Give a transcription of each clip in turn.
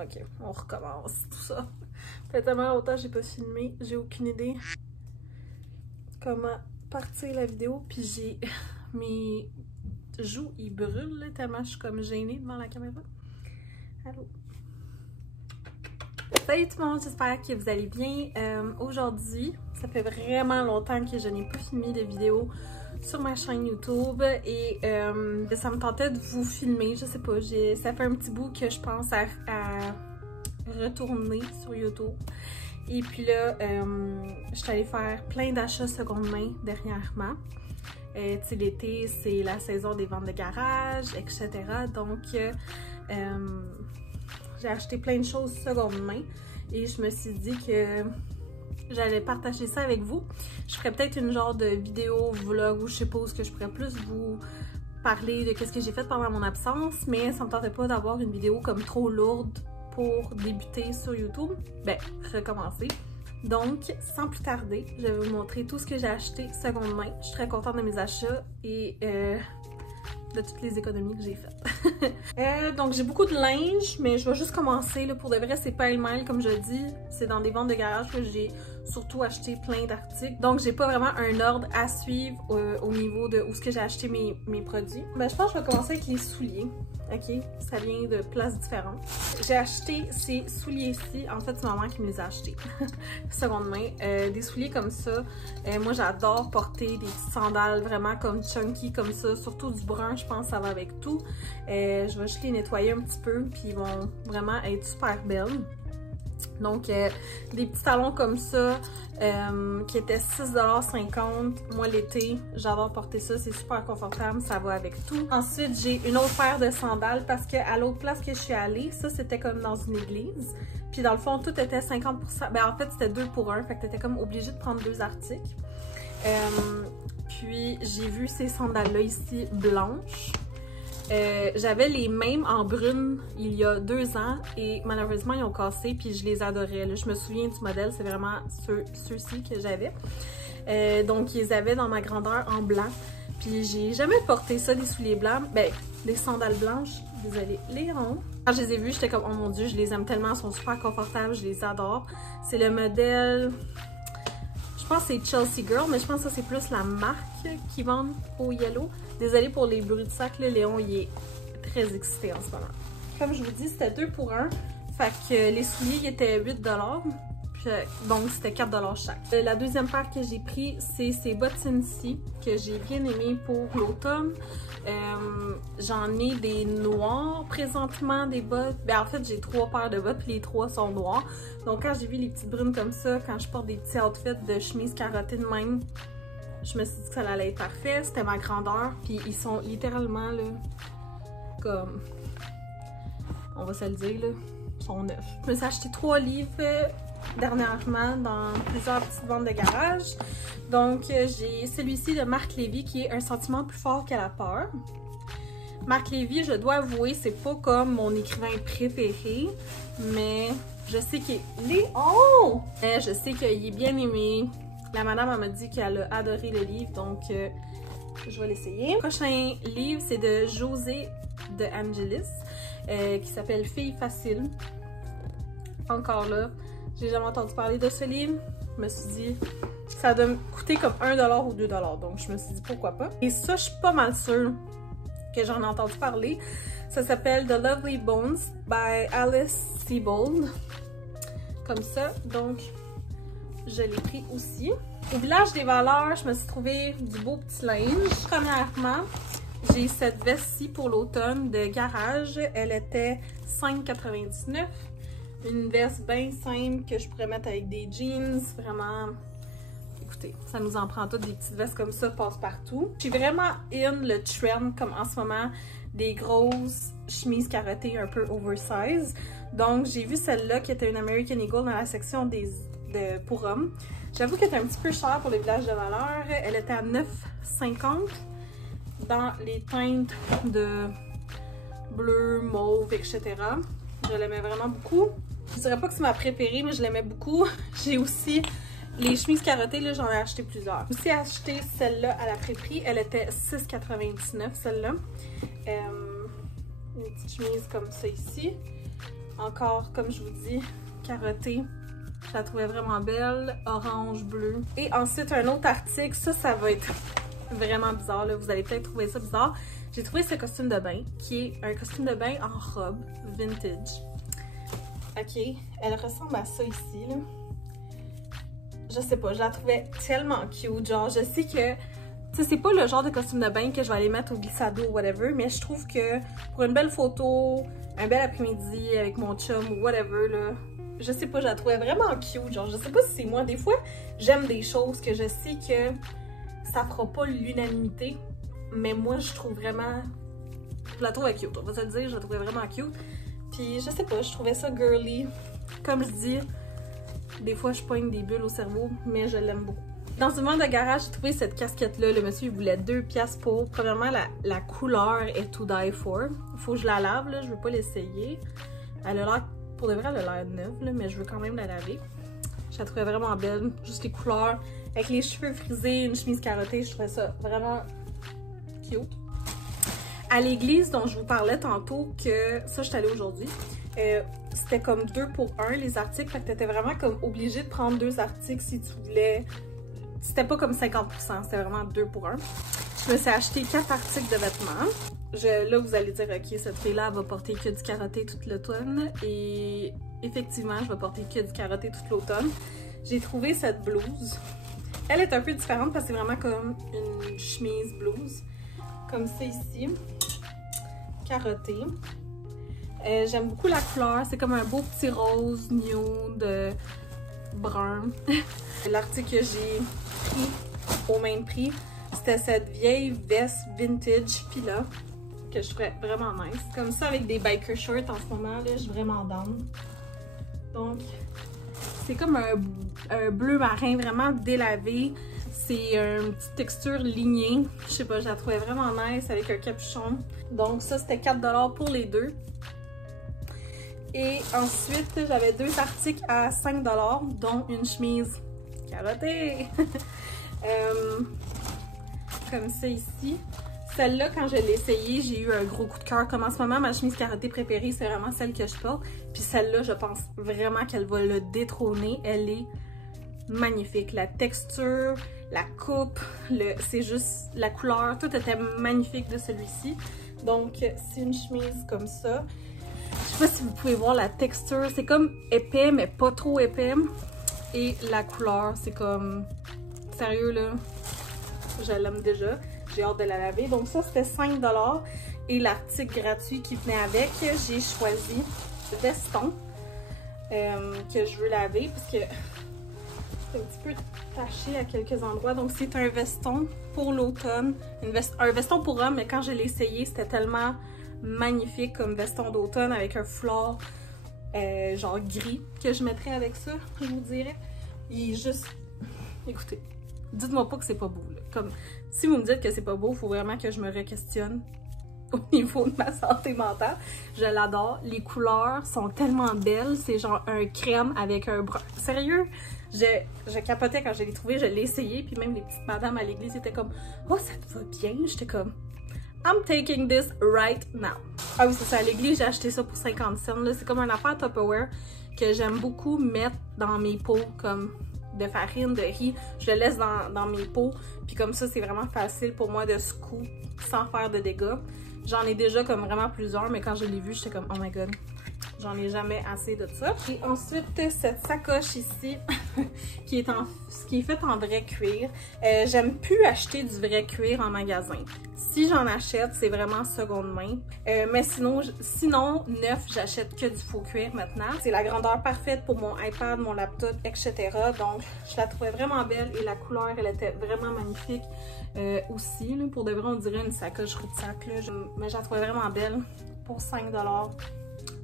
Ok, on recommence tout ça. Ça fait tellement longtemps que j'ai pas filmé, j'ai aucune idée comment partir la vidéo. Puis j'ai mes joues, ils brûlent là, tellement je suis comme gênée devant la caméra. Allô? Salut tout le monde, j'espère que vous allez bien. Aujourd'hui, ça fait vraiment longtemps que je n'ai pas filmé de vidéo sur ma chaîne YouTube et ça me tentait de vous filmer, je sais pas, ça fait un petit bout que je pense à retourner sur YouTube. Et puis là, je suis allée faire plein d'achats seconde main dernièrement. Tu sais, l'été, c'est la saison des ventes de garage, etc. Donc, j'ai acheté plein de choses seconde main et je me suis dit que j'allais partager ça avec vous. Je ferais peut-être une genre de vidéo vlog où je suppose que je pourrais plus vous parler de ce que j'ai fait pendant mon absence, mais ça me tentait pas d'avoir une vidéo comme trop lourde pour débuter sur YouTube. Ben, recommencer. Donc, sans plus tarder, je vais vous montrer tout ce que j'ai acheté seconde main. Je suis très contente de mes achats et de toutes les économies que j'ai faites. Donc, j'ai beaucoup de linge, mais je vais juste commencer. Là, pour de vrai, c'est pêle-mêle, comme je dis. C'est dans des ventes de garage que j'ai surtout acheté plein d'articles. Donc, j'ai pas vraiment un ordre à suivre au niveau de où est-ce que j'ai acheté mes produits. Ben, je pense que je vais commencer avec les souliers. Ok, ça vient de places différentes. J'ai acheté ces souliers-ci. En fait, c'est maman qui me les a achetés. Seconde main. Des souliers comme ça. Moi, j'adore porter des petites sandales vraiment comme chunky comme ça. Surtout du brun, je pense que ça va avec tout. Je vais juste les nettoyer un petit peu. Puis ils vont vraiment être super belles. Donc, des petits talons comme ça qui étaient 6,50 $. Moi, l'été, j'adore porter ça. C'est super confortable. Ça va avec tout. Ensuite, j'ai une autre paire de sandales parce qu'à l'autre place que je suis allée, ça, c'était comme dans une église. Puis, dans le fond, tout était 50%. Ben, en fait, c'était 2 pour 1. Fait que t'étais comme obligé de prendre 2 articles. Puis, j'ai vu ces sandales-là ici, blanches. J'avais les mêmes en brune il y a 2 ans et malheureusement ils ont cassé puis je les adorais. Là, je me souviens du modèle, c'est vraiment ceux-ci que j'avais. Donc ils les avaient dans ma grandeur en blanc. Puis j'ai jamais porté ça, des souliers blancs, ben des sandales blanches, désolée, les ronds. Quand je les ai vus, j'étais comme oh mon dieu, je les aime tellement, ils sont super confortables, je les adore. C'est le modèle, je pense que c'est Chelsea Girl, mais je pense que ça c'est plus la marque qui vendent au Yellow. Désolée pour les bruits de sac, là, Léon il est très excité en ce moment. Comme je vous dis, c'était 2 pour 1. Fait que les souliers ils étaient 8 $. Puis, donc c'était 4 $ chaque. La deuxième paire que j'ai pris, c'est ces bottines-ci que j'ai bien aimées pour l'automne. J'en ai des noirs présentement, des bottes. Ben en fait j'ai 3 paires de bottes puis les 3 sont noirs. Donc quand j'ai vu les petites brunes comme ça, quand je porte des petits outfits de chemise carottée de même, je me suis dit que ça allait être parfait, c'était ma grandeur, puis ils sont littéralement là, comme, on va se le dire là, ils sont neufs. Je me suis acheté 3 livres dernièrement dans plusieurs petites ventes de garage. Donc j'ai celui-ci de Marc Lévy qui est Un sentiment plus fort que la peur. Marc Lévy, je dois avouer, c'est pas comme mon écrivain préféré, mais je sais qu'il est... je sais qu'il est bien aimé. La madame elle m'a dit qu'elle a adoré le livre, donc je vais l'essayer. Le prochain livre, c'est de José de Angelis, qui s'appelle Fille facile. Encore là, j'ai jamais entendu parler de ce livre. Je me suis dit, ça doit me coûter comme 1 $ ou 2 $, donc je me suis dit pourquoi pas. Et ça, je suis pas mal sûre que j'en ai entendu parler. Ça s'appelle The Lovely Bones by Alice Sebold. Comme ça, donc... je l'ai pris aussi. Au village des valeurs, je me suis trouvé du beau petit linge. Premièrement, j'ai cette veste-ci pour l'automne de garage. Elle était 5,99 $. Une veste bien simple que je pourrais mettre avec des jeans. Vraiment, écoutez, ça nous en prend toutes des petites vestes comme ça, passe-partout. Je suis vraiment in le trend comme en ce moment des grosses chemises carottées un peu oversize. Donc, j'ai vu celle-là qui était une American Eagle dans la section pour hommes. J'avoue qu'elle était un petit peu chère pour les villages de valeur. Elle était à 9,50 $ dans les teintes de bleu, mauve, etc. Je l'aimais vraiment beaucoup. Je dirais pas que c'est ma préférée, mais je l'aimais beaucoup. J'ai aussi les chemises carottées, là, j'en ai acheté plusieurs. J'ai aussi acheté celle-là à la prix. Elle était 6,99 $, celle-là. Une petite chemise comme ça ici. Encore, comme je vous dis, carottée. Je la trouvais vraiment belle, orange, bleu. Et ensuite, un autre article, ça va être vraiment bizarre, là. Vous allez peut-être trouver ça bizarre. J'ai trouvé ce costume de bain, qui est un costume de bain en robe, vintage. Ok, elle ressemble à ça ici, là. Je sais pas, je la trouvais tellement cute. Genre, je sais que, tu sais, c'est pas le genre de costume de bain que je vais aller mettre au glissado ou whatever, mais je trouve que pour une belle photo, un bel après-midi avec mon chum ou whatever, là, je sais pas, je la trouvais vraiment cute. Genre, je sais pas si c'est moi. Des fois, j'aime des choses que je sais que ça fera pas l'unanimité, mais moi, je trouve vraiment... Je la trouvais cute, on va se le dire, je la trouvais vraiment cute. Puis, je sais pas, je trouvais ça girly. Comme je dis, des fois, je pogne des bulles au cerveau, mais je l'aime beaucoup. Dans une vente de garage, j'ai trouvé cette casquette-là. Le monsieur, il voulait 2 piastres pour. Premièrement, la couleur est to die for. Faut que je la lave, là, je veux pas l'essayer. Elle a l'air, pour de vrai, elle a l'air neuve, là, mais je veux quand même la laver. Je la trouvais vraiment belle, juste les couleurs. Avec les cheveux frisés, une chemise carottée, je trouvais ça vraiment cute. À l'église dont je vous parlais tantôt, que ça, je suis allée aujourd'hui, c'était comme 2 pour 1 les articles, fait que t'étais vraiment comme obligée de prendre 2 articles si tu voulais. C'était pas comme 50%, c'était vraiment 2 pour 1. Je me suis acheté 4 articles de vêtements. Là, vous allez dire, ok, cette fille-là, elle va porter que du carotté toute l'automne. Et effectivement, je vais porter que du carotté toute l'automne. J'ai trouvé cette blouse. Elle est un peu différente parce que c'est vraiment comme une chemise blouse. Comme ça ici. Carotté. J'aime beaucoup la couleur. C'est comme un beau petit rose nude brun. L'article que j'ai pris au même prix, c'était cette vieille veste vintage Fila que je trouvais vraiment nice. Comme ça avec des biker shorts en ce moment, là, je suis vraiment down. Donc, c'est comme un bleu marin vraiment délavé. C'est une petite texture lignée. Je sais pas, je la trouvais vraiment nice avec un capuchon. Donc ça, c'était 4 $ pour les deux. Et ensuite, j'avais 2 articles à 5 $, dont une chemise carottée. Comme ça ici. Celle-là, quand je l'ai essayée, j'ai eu un gros coup de cœur. Comme en ce moment, ma chemise carottée préférée, c'est vraiment celle que je porte. Puis celle-là, je pense vraiment qu'elle va le détrôner. Elle est magnifique. La texture, la coupe, c'est juste la couleur. Tout était magnifique de celui-ci. Donc, c'est une chemise comme ça. Je sais pas si vous pouvez voir la texture. C'est comme épais, mais pas trop épais. Et la couleur, c'est comme... Sérieux, là, je l'aime déjà. J'ai hâte de la laver. Donc ça, c'était 5 $. Et l'article gratuit qui venait avec, j'ai choisi veston que je veux laver parce que c'est un petit peu taché à quelques endroits. Donc c'est un veston pour l'automne. Un veston pour homme, mais quand je l'ai essayé, c'était tellement magnifique comme veston d'automne avec un foulard genre gris que je mettrais avec ça, je vous dirais. Il est juste... Écoutez, dites-moi pas que c'est pas beau, là. Comme, si vous me dites que c'est pas beau, il faut vraiment que je me re-questionne au niveau de ma santé mentale. Je l'adore. Les couleurs sont tellement belles. C'est genre un crème avec un brun. Sérieux? Je capotais quand je l'ai trouvé. Je l'ai essayé. Puis même les petites madames à l'église étaient comme « Oh, ça te va bien? » J'étais comme « I'm taking this right now. » Ah oui, c'est ça. À l'église, j'ai acheté ça pour 50 cents. C'est comme une affaire Tupperware que j'aime beaucoup mettre dans mes pots comme de farine, de riz. Je le laisse dans mes pots. Puis comme ça, c'est vraiment facile pour moi de scoop sans faire de dégâts. J'en ai déjà comme vraiment plusieurs, mais quand je l'ai vu, j'étais comme « Oh my god, j'en ai jamais assez de ça. » Et ensuite, cette sacoche ici, qui est faite en vrai cuir. J'aime plus acheter du vrai cuir en magasin. Si j'en achète, c'est vraiment seconde main. Mais sinon, neuf, j'achète que du faux cuir maintenant. C'est la grandeur parfaite pour mon iPad, mon laptop, etc. Donc, je la trouvais vraiment belle et la couleur, elle était vraiment magnifique. Aussi, là, pour de vrai, on dirait une sacoche Rutsac, là. Mais je la trouvais vraiment belle. Pour 5 $,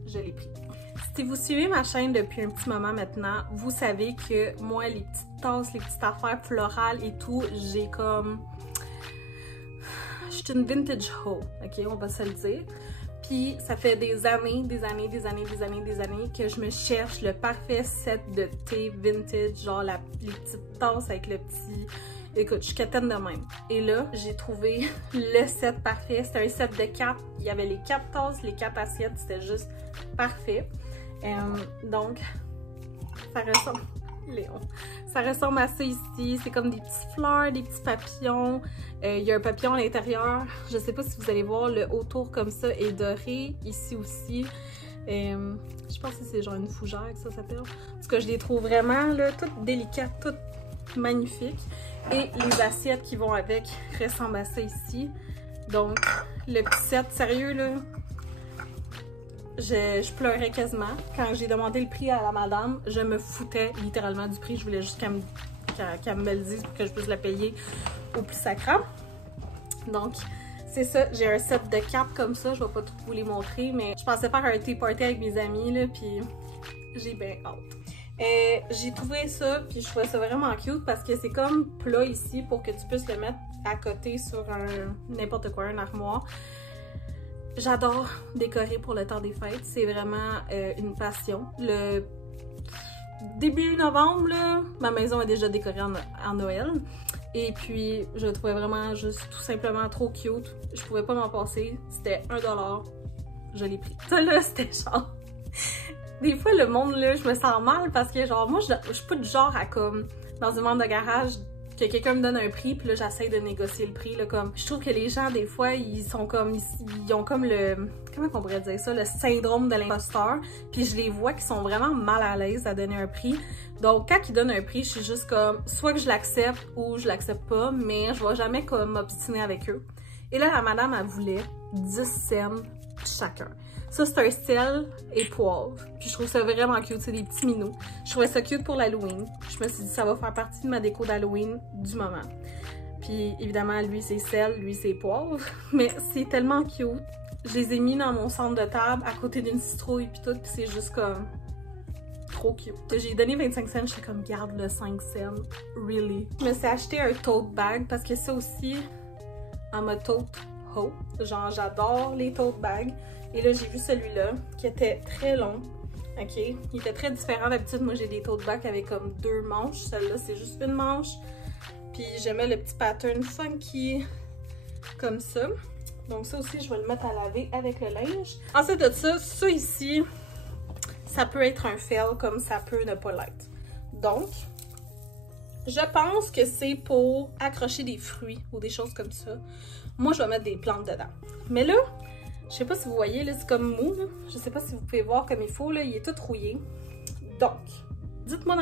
je l'ai pris. Si vous suivez ma chaîne depuis un petit moment maintenant, vous savez que moi, les petites tasses, les petites affaires florales et tout, j'ai comme... Je suis une vintage hoe, ok, on va se le dire. Puis ça fait des années que je me cherche le parfait set de thé vintage, genre les petites tasses avec le petit... Écoute, je suis quétaine de même. Et là, j'ai trouvé le set parfait. C'était un set de 4. Il y avait les 4 tasses, les 4 assiettes. C'était juste parfait. Donc, ça ressemble... Léon. Ça ressemble à ça ici. C'est comme des petites fleurs, des petits papillons. Il y a un papillon à l'intérieur. Je sais pas si vous allez voir, le autour comme ça est doré. Ici aussi. Je pense que c'est genre une fougère que ça s'appelle. Parce que je les trouve vraiment là, toutes délicates, toutes magnifiques. Et les assiettes qui vont avec ressemblent à ça ici. Donc, le petit set, sérieux là, je pleurais quasiment. Quand j'ai demandé le prix à la madame, je me foutais littéralement du prix. Je voulais juste qu'elle me le dise pour que je puisse la payer au plus sacrant. Donc, c'est ça. J'ai un set de cartes comme ça. Je vais pas tout vous les montrer, mais je pensais faire un tea party avec mes amis, là, puis j'ai bien hâte. J'ai trouvé ça, puis je trouvais ça vraiment cute parce que c'est comme plat ici pour que tu puisses le mettre à côté sur n'importe quoi, un armoire. J'adore décorer pour le temps des fêtes, c'est vraiment une passion. Le début novembre, là, ma maison est déjà décorée en Noël. Et puis, je le trouvais vraiment juste tout simplement trop cute. Je pouvais pas m'en passer. C'était 1$. Je l'ai pris. Ça là, c'était genre... Des fois, le monde, là, je me sens mal parce que genre, moi, je suis pas du genre à comme, dans une vente de garage, que quelqu'un me donne un prix, puis là, j'essaie de négocier le prix, là, comme... Je trouve que les gens, des fois, ils sont comme... Ils ont comme le... Comment on pourrait dire ça? Le syndrome de l'imposteur. Puis je les vois qui sont vraiment mal à l'aise à donner un prix. Donc, quand ils donnent un prix, je suis juste comme... Soit que je l'accepte ou je l'accepte pas, mais je vais jamais comme m'obstiner avec eux. Et là, la madame, elle voulait 10 cents chacun. Ça, c'est un sel et poivre. Puis je trouve ça vraiment cute. C'est des petits minous. Je trouvais ça cute pour l'Halloween. Je me suis dit, ça va faire partie de ma déco d'Halloween du moment. Puis évidemment, lui, c'est sel, lui, c'est poivre. Mais c'est tellement cute. Je les ai mis dans mon centre de table à côté d'une citrouille puis tout. Puis c'est juste comme... trop cute. J'ai donné 25 cents. J'étais comme, garde le 5 cents. Really? Je me suis acheté un tote bag parce que ça aussi, en mode tote ho. Genre, j'adore les tote bags. Et là, j'ai vu celui-là, qui était très long, ok? Il était très différent. D'habitude, moi, j'ai des tote bags avec comme 2 manches. Celle-là, c'est juste une manche. Puis, j'aimais le petit pattern funky, comme ça. Donc, ça aussi, je vais le mettre à laver avec le linge. Ensuite de ça, ça ici, ça peut être un fail, comme ça peut ne pas l'être. Donc, je pense que c'est pour accrocher des fruits ou des choses comme ça. Moi, je vais mettre des plantes dedans. Mais là, je sais pas si vous voyez, là, c'est comme mou, là. Je sais pas si vous pouvez voir comme il faut, là, il est tout rouillé. Donc, dites-moi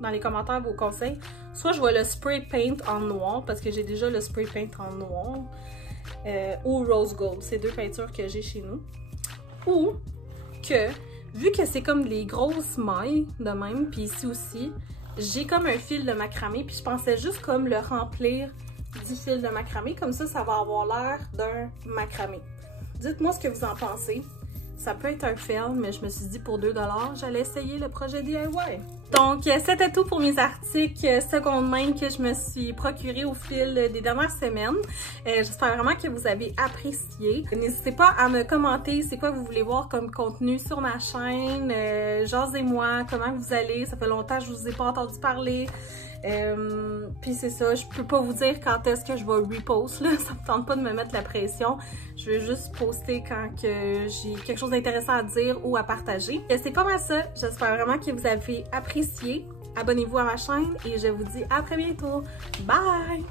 dans les commentaires vos conseils. Soit je vais le spray paint en noir, parce que j'ai déjà le spray paint en noir, ou rose gold, c'est 2 peintures que j'ai chez nous. Ou que, vu que c'est comme les grosses mailles de même, puis ici aussi, j'ai comme un fil de macramé, puis je pensais juste comme le remplir du fil de macramé, comme ça, ça va avoir l'air d'un macramé. Dites-moi ce que vous en pensez. Ça peut être un fail, mais je me suis dit pour 2$, j'allais essayer le projet DIY. Donc, c'était tout pour mes articles seconde main que je me suis procuré au fil des dernières semaines. J'espère vraiment que vous avez apprécié. N'hésitez pas à me commenter c'est quoi vous voulez voir comme contenu sur ma chaîne. Jasez-moi, comment vous allez. Ça fait longtemps que je vous ai pas entendu parler. Puis c'est ça, je peux pas vous dire quand est-ce que je vais repost, là, ça me tente pas de me mettre la pression. Je vais juste poster quand que j'ai quelque chose d'intéressant à dire ou à partager. Et c'est pas mal ça, j'espère vraiment que vous avez apprécié. Abonnez-vous à ma chaîne et je vous dis à très bientôt. Bye!